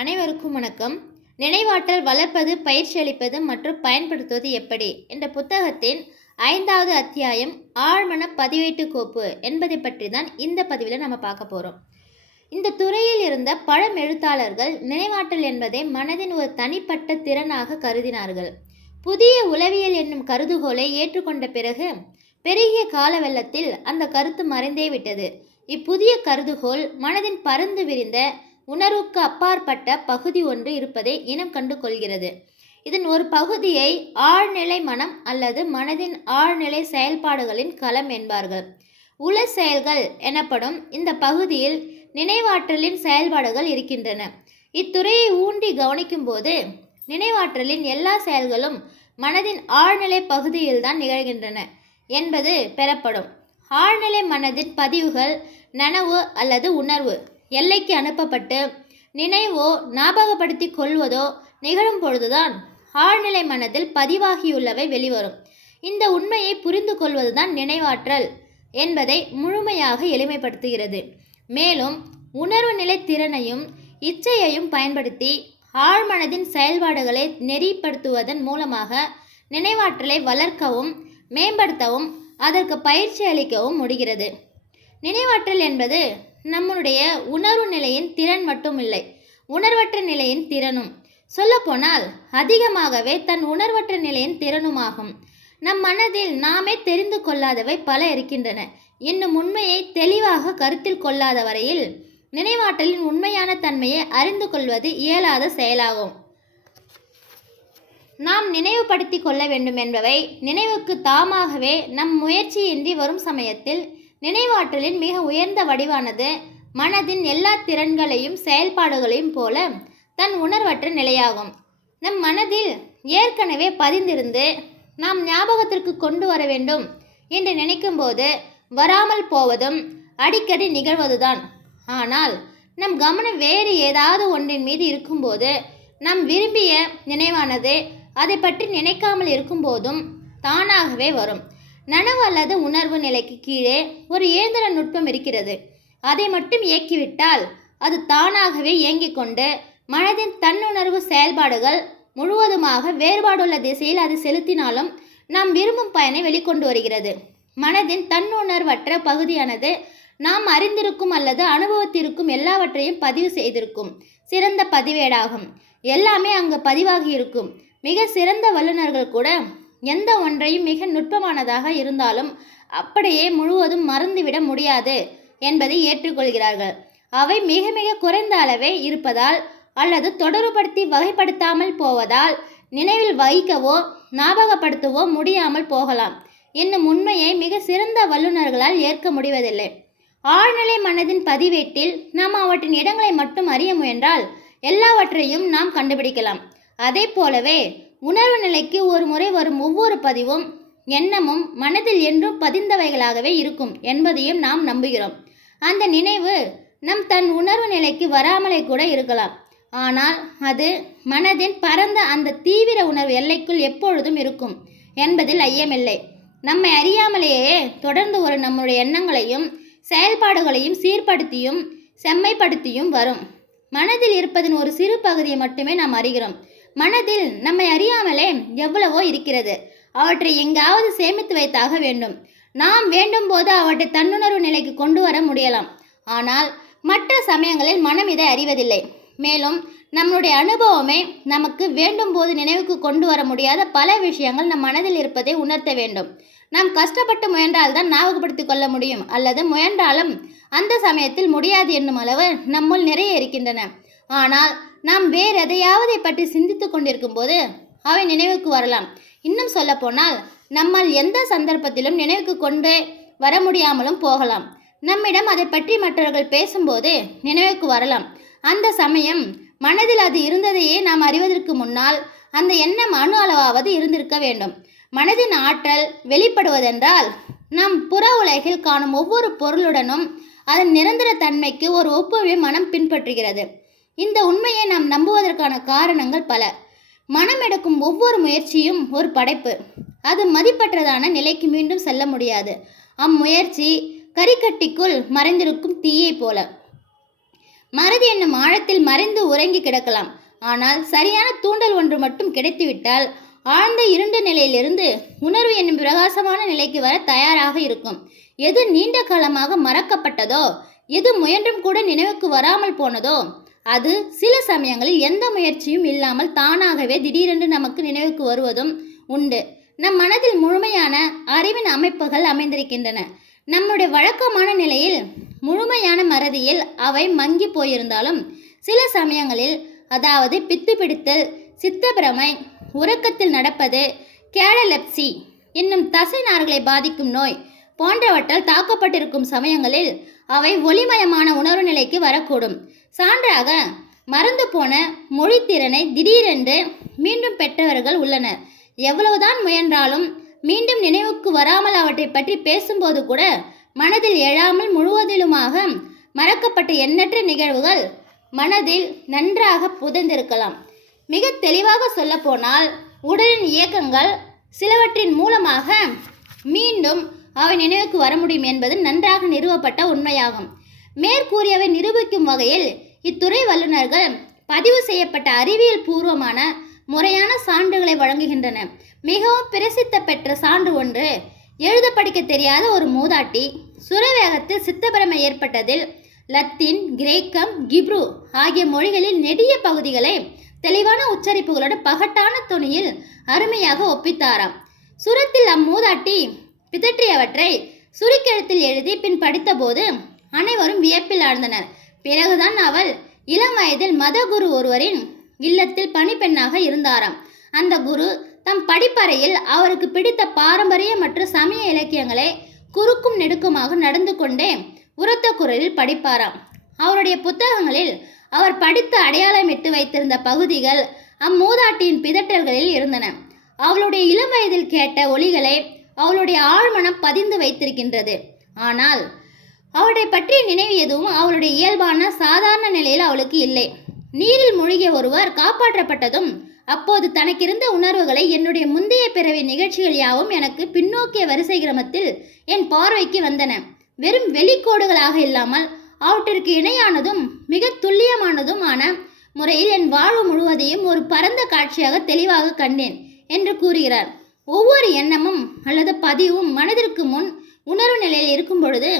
அனைவருக்கும் வணக்கம். நினைவாற்றல் வளர்ப்பது பயிற்சி அளிப்பது மற்றும் பயன்படுத்துவது எப்படி? என்ற புத்தகத்தின் ஐந்தாவது அத்தியாயம் ஆழ்மன பதிவேட்டு கோப்பு என்பதை பற்றி தான் இந்த பதிவில் நம்ம பார்க்க போகிறோம் இந்த துறையில் இருந்த பழம் எழுத்தாளர்கள் நினைவாற்றல் என்பதை மனதின் ஒரு தனிப்பட்ட திறனாக கருதினார்கள். புதிய உளவியல் என்னும் கருதுகோளை ஏற்றுக்கொண்ட பிறகு பெருகிய கால வெள்ளத்தில் அந்த கருத்து மறைந்தே விட்டது. இப்புதிய கருதுகோள் மனதின் பறந்து விரிந்த உணர்வுக்கு அப்பாற்பட்ட பகுதி ஒன்று இருப்பதை இனம் கண்டு கொள்கிறது இதன் ஒரு பகுதியை ஆழ்நிலை மனம் அல்லது மனதின் ஆழ்நிலை செயல்பாடுகளின் களம் என்பார்கள். உள செயல்கள் எனப்படும் இந்த பகுதியில் நினைவாற்றலின் செயல்பாடுகள் இருக்கின்றன. இத்துறையை ஊன்றி கவனிக்கும்போது நினைவாற்றலின் எல்லா செயல்களும் மனதின் ஆழ்நிலை பகுதியில்தான் நிகழ்கின்றன என்பது பெறப்படும். ஆழ்நிலை மனதின் பதிவுகள் நனவு அல்லது உணர்வு. எல்லைக்கு அனுப்பப்பட்டு நினைவோ ஞாபகப்படுத்தி கொள்வதோ நிகழும் பொழுதுதான் ஆழ்நிலை மனதில் பதிவாகியுள்ளவை வெளிவரும். இந்த உண்மையை புரிந்து கொள்வதுதான் நினைவாற்றல் என்பதை முழுமையாக எளிமைப்படுத்துகிறது. மேலும் உணர்வு நிலை திறனையும் இச்சையையும் பயன்படுத்தி ஆழ்மனதின் செயல்பாடுகளை நெறிப்படுத்துவதன் மூலமாக நினைவாற்றலை வளர்க்கவும் மேம்படுத்தவும் அதற்கு பயிற்சி அளிக்கவும் முடிகிறது. நினைவாற்றல் என்பது நம்முடைய உணர்வு நிலையின் திறன் மட்டும் இல்லை உணர்வற்ற நிலையின் திறனும். சொல்லப்போனால் அதிகமாகவே தன் உணர்வற்ற நிலையின் திறனுமாகும். நம் மனதில் நாமே தெரிந்து கொள்ளாதவை பல இருக்கின்றன. இன்னும் உண்மையை தெளிவாக கருத்தில் கொள்ளாத வரையில் நினைவாற்றலின் உண்மையான தன்மையை அறிந்து கொள்வது இயலாத செயலாகும். நாம் நினைவுபடுத்தி கொள்ள வேண்டும் என்பவை நினைவுக்கு தாமாகவே நம் முயற்சியின்றி வரும் சமயத்தில் நினைவாற்றலின் மிக உயர்ந்த வடிவானது மனதின் எல்லா திறன்களையும் செயல்பாடுகளையும் போல தன் உணர்வற்ற நிலையாகும். நம் மனதில் ஏற்கனவே பதிந்திருந்து நாம் ஞாபகத்திற்கு கொண்டு வர வேண்டும் என்று நினைக்கும்போது வராமல் போவதும் அடிக்கடி நிகழ்வதுதான். ஆனால் நம் கவனம் வேறு ஏதாவது ஒன்றின் மீது இருக்கும்போது நம் விரும்பிய நினைவானது அதை பற்றி நினைக்காமல் இருக்கும்போதும் தானாகவே வரும். நனவு அல்லது உணர்வு நிலைக்கு கீழே ஒரு இயந்திர நுட்பம் இருக்கிறது. அதை மட்டும் இயக்கிவிட்டால் அது தானாகவே இயங்கிக் கொண்டு மனதின் தன்னுணர்வு செயல்பாடுகள் முழுவதுமாக வேறுபாடுள்ள திசையில் அது செலுத்தினாலும் நாம் விரும்பும் பயனை வெளிக்கொண்டு வருகிறது. மனதின் தன்னுணர்வற்ற பகுதியானது நாம் அறிந்திருக்கும் அல்லது அனுபவத்திற்கும் எல்லாவற்றையும் பதிவு செய்திருக்கும். சிறந்த பதிவேடாகும். எல்லாமே அங்கு பதிவாகி இருக்கும். மிக சிறந்த வல்லுநர்கள் கூட எந்த ஒன்றையும் மிக நுட்பமானதாக இருந்தாலும் அப்படியே முழுவதும் மறந்துவிட முடியாது என்பதை ஏற்றுக்கொள்கிறார்கள். அவை மிக மிக குறைந்த அளவே இருப்பதால் அல்லது தொடர்புபடுத்தி வகைப்படுத்தாமல் போவதால் நினைவில் வைக்கவோ ஞாபகப்படுத்தவோ முடியாமல் போகலாம். என்னும் உண்மையை மிக சிறந்த வல்லுநர்களால் ஏற்க முடிவதில்லை. ஆழ்நிலை மனதின் பதிவேட்டில் நாம் அவற்றின் இடங்களை மட்டும் அறிய முயன்றால் எல்லாவற்றையும் நாம் கண்டுபிடிக்கலாம். அதே போலவே உணர்வு நிலைக்கு ஒரு முறை வரும் ஒவ்வொரு பதிவும் எண்ணமும் மனதில் என்றும் பதிந்தவைகளாகவே இருக்கும் என்பதையும் நாம் நம்புகிறோம். அந்த நினைவு நம் தன் உணர்வு நிலைக்கு வராமலே கூட இருக்கலாம். ஆனால் அது மனதின் பரந்த அந்த தீவிர உணர்வு எல்லைக்குள் எப்பொழுதும் இருக்கும் என்பதில் ஐயமில்லை. நம்மை அறியாமலேயே தொடர்ந்து ஒரு நம்முடைய எண்ணங்களையும் செயல்பாடுகளையும் சீர்படுத்தியும் செம்மைப்படுத்தியும் வரும். மனதில் இருப்பதன் ஒரு சிறு பகுதியை மட்டுமே நாம் அறிகிறோம். மனதில் நம்மை அறியாமலே எவ்வளவோ இருக்கிறது. அவற்றை எங்காவது சேமித்து வைத்தாக வேண்டும். நாம் வேண்டும் போது அவற்றை தன்னுணர்வு நிலைக்கு கொண்டு வர முடியலாம். ஆனால் மற்ற சமயங்களில் மனம் இதை அறிவதில்லை. மேலும் நம்முடைய அனுபவமே நமக்கு வேண்டும் போது நினைவுக்கு கொண்டு வர முடியாத பல விஷயங்கள் நம் மனதில் இருப்பதை உணர்த்த வேண்டும். நாம் கஷ்டப்பட்டு முயன்றால்தான் ஞாபகப்படுத்திக் கொள்ள முடியும். அல்லது முயன்றாலும் அந்த சமயத்தில் முடியாது என்னும் அளவு நம்முள் நிறைய இருக்கின்றன. ஆனால் நாம் வேறு எதையாவதை பற்றி சிந்தித்து கொண்டிருக்கும் போது அவை நினைவுக்கு வரலாம். இன்னும் சொல்லப்போனால் நம்மால் எந்த சந்தர்ப்பத்திலும் நினைவுக்கு கொண்டு வர முடியாமலும் போகலாம். நம்மிடம் அதை பற்றி மற்றவர்கள் பேசும்போது நினைவுக்கு வரலாம். அந்த சமயம் மனதில் அது இருந்ததையே நாம் அறிவதற்கு முன்னால் அந்த எண்ணம் அணு அளவாவது இருந்திருக்க வேண்டும். மனதின் ஆற்றல் வெளிப்படுவதென்றால் நம் புற உலகில் காணும் ஒவ்வொரு பொருளுடனும் அதன் நிரந்தர தன்மைக்கு ஒரு ஒப்புமை மனம் பின்பற்றுகிறது. இந்த உண்மையை நாம் நம்புவதற்கான காரணங்கள் பல. மனம் எடுக்கும் ஒவ்வொரு முயற்சியும் ஒரு படைப்பு. அது மதிப்பற்றதான நிலைக்கு மீண்டும் செல்ல முடியாது. அம்முயற்சி கரிக்கட்டிக்குள் மறைந்திருக்கும் தீயை போல. மறதி என்னும் ஆழத்தில் மறைந்து உறங்கி கிடக்கலாம். ஆனால் சரியான தூண்டல் ஒன்று மட்டும் கிடைத்துவிட்டால் ஆழ்ந்த இருண்ட நிலையிலிருந்து உணர்வு என்னும் பிரகாசமான நிலைக்கு வர தயாராக இருக்கும். எது நீண்ட காலமாக மறக்கப்பட்டதோ எது முயன்றும் கூட நினைவுக்கு வராமல் போனதோ அது சில சமயங்களில் எந்த முயற்சியும் இல்லாமல் தானாகவே திடீரென்று நமக்கு நினைவுக்கு வருவதும் உண்டு. நம் மனதில் முழுமையான அறிவின் அமைப்புகள் அமைந்திருக்கின்றன. நம்முடைய வழக்கமான நிலையில் முழுமையான மறதியில் அவை மங்கி போயிருந்தாலும் சில சமயங்களில் அதாவது பித்து பிடித்தல் சித்தப்பிரமை உறக்கத்தில் நடப்பது கேடலெப்சி என்னும் தசை நார்களை பாதிக்கும் நோய் போன்றவற்றால் தாக்கப்பட்டிருக்கும் சமயங்களில் அவை ஒளிமயமான உணர்வு நிலைக்கு வரக்கூடும். சான்றாக மறந்து போன மொழித்திறனை திடீரென்று மீண்டும் பெற்றவர்கள் உள்ளனர். எவ்வளவுதான் முயன்றாலும் மீண்டும் நினைவுக்கு வராமல் அவற்றை பற்றி பேசும்போது கூட மனதில் எழாமல் முழுவதிலுமாக மறக்கப்பட்ட எண்ணற்ற நிகழ்வுகள் மனதில் நன்றாக புதைந்திருக்கலாம். மிக தெளிவாக சொல்லப்போனால் உடலின் இயக்கங்கள் சிலவற்றின் மூலமாக மீண்டும் அவை நினைவுக்கு வர முடியும் என்பது நன்றாக நிறுவப்பட்ட உண்மையாகும். மேற்கூறியவை நிரூபிக்கும் வகையில் இத்துறை வல்லுநர்கள் பதிவு செய்யப்பட்ட அறிவியல் பூர்வமான முறையான சான்றுகளை வழங்குகின்றன. மிகவும் பிரசித்த பெற்ற சான்று ஒன்று எழுத படிக்க தெரியாத ஒரு மூதாட்டி சுரவேகத்தில் சித்தப்பிரமை ஏற்பட்டதில் லத்தீன் கிரேக்கம் கிப்ரு ஆகிய மொழிகளில் நெடிய பகுதிகளை தெளிவான உச்சரிப்புகளோடு பகட்டான துணியில் அருமையாக ஒப்பித்தாராம். சுரத்தில் அம்மூதாட்டி பிதற்றியவற்றை சுருக்கெழுத்தில் எழுதி பின் படித்தபோது அனைவரும் வியப்பில் ஆழ்ந்தனர். பிறகுதான் அவள் இளம் வயதில் மத குரு ஒருவரின் இல்லத்தில் பணிப்பெண்ணாக இருந்தாராம். அந்த குரு தம் படிப்பறையில் அவருக்கு பிடித்த பாரம்பரிய மற்றும் சமய இலக்கியங்களை குறுக்கும் நெடுக்குமாக நடந்து கொண்டே உரத்த குரலில் படிப்பாராம். அவருடைய புத்தகங்களில் அவர் படித்து அடையாளமிட்டு வைத்திருந்த பகுதிகள் அம்மூதாட்டியின் பிதற்றல்களில் இருந்தன. அவளுடைய இளம் வயதில் கேட்ட ஒலிகளை அவளுடைய ஆழ்மனம் பதிந்து வைத்திருக்கின்றது. ஆனால் அவளை பற்றிய நினைவு எதுவும் அவளுடைய இயல்பான சாதாரண நிலையில் அவளுக்கு இல்லை. நீரில் மூழ்கிய ஒருவர் காப்பாற்றப்பட்டதும் அப்போது தனக்கிருந்த உணர்வுகளை என்னுடைய முந்தைய பிறவி நிகழ்ச்சிகள் யாவும் எனக்கு பின்னோக்கிய வரிசை கிரமத்தில் என் பார்வைக்கு வந்தன. வெறும் வெளிக்கோடுகளாக இல்லாமல் அவற்றிற்கு இணையானதும் மிக துல்லியமானதுமான முறையில் என் வாழ்வு முழுவதையும் ஒரு பரந்த காட்சியாக தெளிவாக கண்டேன் என்று கூறுகிறார். ஒவ்வொரு எண்ணமும் அல்லது பதிவும் மனதிற்கு முன் உணர்வு நிலையில் இருக்கும் பொழுது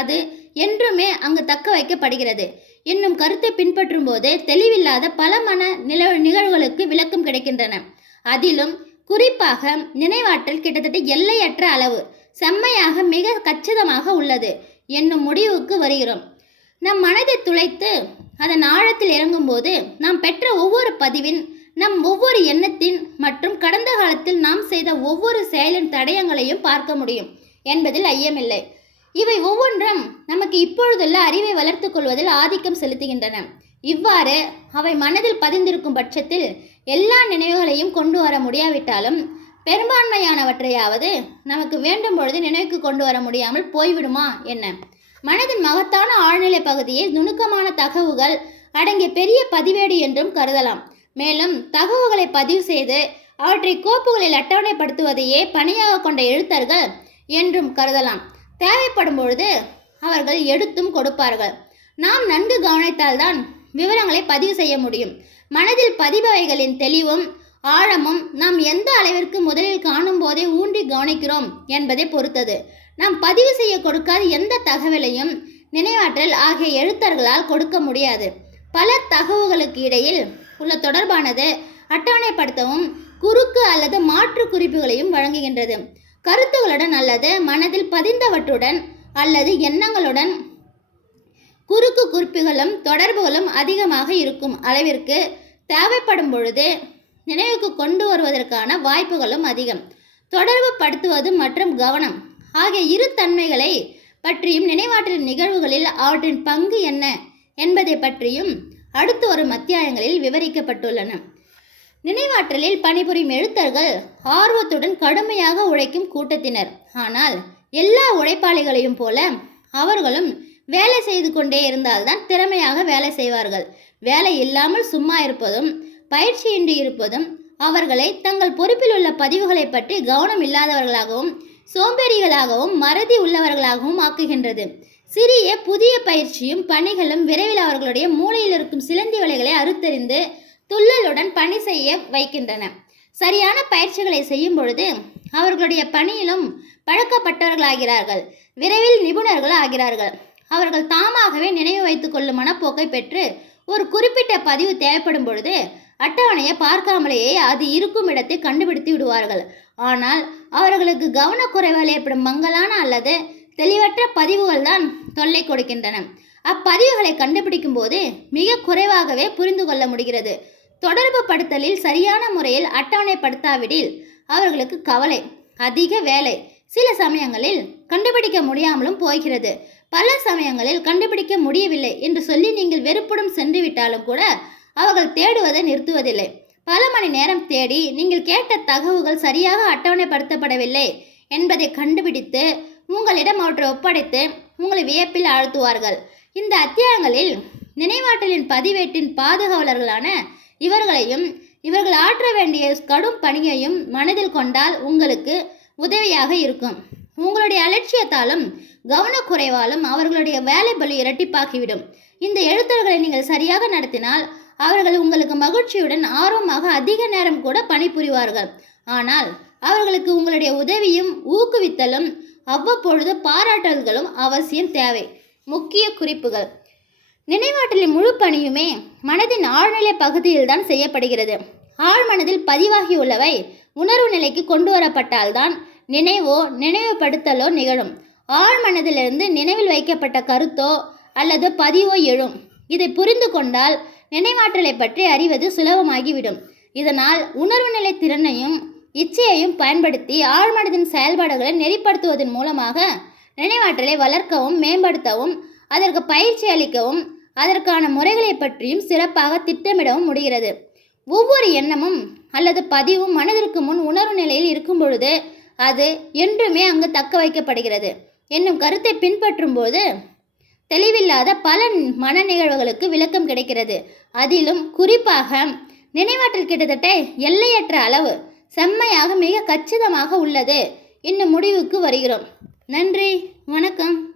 அது என்றுமே அங்கு தக்க வைக்கப்படுகிறது. என்னும் கருத்தை பின்பற்றும் போது தெளிவில்லாத பல மன நில நிகழ்வுகளுக்கு விளக்கம் கிடைக்கின்றன. அதிலும் குறிப்பாக நினைவாற்றல் கிட்டத்தட்ட எல்லையற்ற அளவு செம்மையாக மிக கச்சிதமாக உள்ளது என்னும் முடிவுக்கு வருகிறோம். நம் மனதை துளைத்து அதன் ஆழத்தில் இறங்கும்போது நாம் பெற்ற ஒவ்வொரு பதிவின் நம் ஒவ்வொரு எண்ணத்தின் மற்றும் கடந்த காலத்தில் நாம் செய்த ஒவ்வொரு செயலின் தடயங்களையும் பார்க்க முடியும் என்பதில் ஐயமில்லை. இவை ஒவ்வொன்றும் நமக்கு இப்பொழுதுள்ள அறிவை வளர்த்து கொள்வதில் ஆதிக்கம் செலுத்துகின்றன. இவ்வாறு அவை மனதில் பதிந்திருக்கும் பட்சத்தில் எல்லா நினைவுகளையும் கொண்டு வர முடியாவிட்டாலும் பெரும்பான்மையானவற்றையாவது நமக்கு வேண்டும் பொழுது நினைவுக்கு கொண்டு வர முடியாமல் போய்விடுமா என்ன? மனதின் மகத்தான ஆழ்நிலை பகுதியை நுணுக்கமான தகவுகள் அடங்கிய பெரிய பதிவேடு என்றும் கருதலாம். மேலும் தகவல்களை பதிவு செய்து அவற்றை கோப்புகளில் அட்டவணைப்படுத்துவதையே பணியாக கொண்ட எழுத்தர்கள் என்றும் கருதலாம். தேவைப்படும் பொழுது அவர்கள் எடுத்தும் கொடுப்பார்கள். நாம் நன்கு கவனித்தால்தான் விவரங்களை பதிவு செய்ய முடியும். மனதில் பதிபவைகளின் தெளிவும் ஆழமும் நாம் எந்த அளவிற்கு முதலில் காணும் போதே ஊன்றி கவனிக்கிறோம் என்பதை பொறுத்தது. நாம் பதிவு செய்ய கொடுக்காத எந்த தகவலையும் நினைவாற்றல் ஆகிய எழுத்தர்களால் கொடுக்க முடியாது. பல தகவல்களுக்கு இடையில் உள்ள தொடர்பானது அட்டவணைப்படுத்தவும் குறுக்கு அல்லது மாற்று குறிப்புகளையும் வழங்குகின்றது. கருத்துகளுடன் அல்லது மனதில் பதிந்தவற்றுடன் அல்லது எண்ணங்களுடன் குறுக்கு குறிப்புகளும் தொடர்புகளும் அதிகமாக இருக்கும் அளவிற்கு தேவைப்படும் பொழுது நினைவுக்கு கொண்டு வருவதற்கான வாய்ப்புகளும் அதிகம். தொடர்பு படுத்துவது மற்றும் கவனம் ஆகிய இரு தன்மைகளை பற்றியும் நினைவாற்றல் நிகழ்வுகளில் அவற்றின் பங்கு என்ன என்பதை பற்றியும் அடுத்து வரும் அத்தியாயங்களில் விவரிக்கப்பட்டுள்ளன. நினைவாற்றலில் பணிபுரியும் எழுத்தர்கள் ஆர்வத்துடன் கடுமையாக உழைக்கும் கூட்டத்தினர். ஆனால் எல்லா உழைப்பாளிகளையும் போல அவர்களும் வேலை செய்து கொண்டே இருந்தால்தான் திறமையாக வேலை செய்வார்கள். வேலை இல்லாமல் சும்மா இருப்பதும் பயிற்சியின்றி இருப்பதும் அவர்களை தங்கள் பொறுப்பில் உள்ள பதிவுகளை பற்றி கவனம் இல்லாதவர்களாகவும் சோம்பேறிகளாகவும் மறதி உள்ளவர்களாகவும் ஆக்குகின்றது. சிறிய புதிய பயிற்சியும் பணிகளும் விரைவில் அவர்களுடைய மூளையில் இருக்கும் சிலந்தி வலைகளை அறுத்தறிந்து துள்ளலுடன் பணி செய்ய வைக்கின்றன. சரியான பயிற்சிகளை செய்யும் பொழுது அவர்களுடைய பணியிலும் பழக்கப்பட்டவர்களாகிறார்கள். விரைவில் நிபுணர்கள் ஆகிறார்கள். அவர்கள் தாமாகவே நினைவு வைத்துக் கொள்ளும் மனப்போக்கை பெற்று ஒரு குறிப்பிட்ட பதிவு தேவைப்படும் பொழுது அட்டவணையை பார்க்காமலேயே அது இருக்கும் இடத்தை கண்டுபிடித்து விடுவார்கள். ஆனால் அவர்களுக்கு கவனக்குறைவால் ஏற்படும் மங்கலான அல்லது தெளிவற்ற பதிவுகள் தான் தொல்லை கொடுக்கின்றன. அப்பதிவுகளை கண்டுபிடிக்கும் போது மிக குறைவாகவே புரிந்து கொள்ள முடிகிறது. தொடர்பு படுத்தலில் சரியான முறையில் அட்டவணைப்படுத்தாவிடில் அவர்களுக்கு கவலை அதிக வேலை சில சமயங்களில் கண்டுபிடிக்க முடியாமலும் போகிறது பல சமயங்களில் கண்டுபிடிக்க முடியவில்லை என்று சொல்லி நீங்கள் வெறுப்புடன் சென்று விட்டாலும் கூட அவர்கள் தேடுவதை நிறுத்துவதில்லை. பல மணி நேரம் தேடி நீங்கள் கேட்ட தகவல்கள் சரியாக அட்டவணைப்படுத்தப்படவில்லை என்பதை கண்டுபிடித்து உங்களிடம் அவற்றை ஒப்படைத்து உங்களை வியப்பில் ஆழ்த்துவார்கள். இந்த அத்தியாயங்களில் நினைவாற்றலின் பதிவேட்டின் பாதுகாவலர்களான இவர்களையும் இவர்கள் ஆற்ற வேண்டிய கடும் பணியையும் மனதில் கொண்டால் உங்களுக்கு உதவியாக இருக்கும். உங்களுடைய அலட்சியத்தாலும் கவனக்குறைவாலும் அவர்களுடைய வேலை பலு இரட்டிப்பாகிவிடும். இந்த எழுத்தர்களை நீங்கள் சரியாக நடத்தினால் அவர்கள் உங்களுக்கு மகிழ்ச்சியுடன் ஆர்வமாக அதிக நேரம் கூட பணிபுரிவார்கள். ஆனால் அவர்களுக்கு உங்களுடைய உதவியும் ஊக்குவித்தலும் அவ்வப்பொழுது பாராட்டல்களும் அவசியம் தேவை. முக்கிய குறிப்புகள். நினைவாற்றலின் முழு பணியுமே மனதின் ஆழ்நிலை பகுதியில்தான் செய்யப்படுகிறது. ஆழ்மனதில் பதிவாகியுள்ளவை உணர்வு நிலைக்கு கொண்டு வரப்பட்டால்தான் நினைவோ நினைவுபடுத்தலோ நிகழும். ஆழ்மனதிலிருந்து நினைவில் வைக்கப்பட்ட கருத்தோ அல்லது பதிவோ எழும். இதை புரிந்து கொண்டால் நினைவாற்றலை பற்றி அறிவது சுலபமாகிவிடும். இதனால் உணர்வு நிலை திறனையும் இச்சையையும் பயன்படுத்தி ஆழ்மனதின் செயல்பாடுகளை நெறிப்படுத்துவதன் மூலமாக நினைவாற்றலை வளர்க்கவும் மேம்படுத்தவும் அதற்கு பயிற்சி அளிக்கவும் அதற்கான முறைகளை பற்றியும் சிறப்பாக திட்டமிடவும் முடிகிறது. ஒவ்வொரு எண்ணமும் அல்லது பதிவும் மனதிற்கு முன் உணர்வு நிலையில் இருக்கும் பொழுது அது என்றுமே அங்கு தக்க வைக்கப்படுகிறது. என்னும் கருத்தை பின்பற்றும் போது தெளிவில்லாத பல மன நிகழ்வுகளுக்கு விளக்கம் கிடைக்கிறது. அதிலும் குறிப்பாக நினைவாற்றல் கிட்டத்தட்ட எல்லையற்ற அளவு செம்மையாக மிக கச்சிதமாக உள்ளது. என்னும் முடிவுக்கு வருகிறோம். நன்றி. வணக்கம்.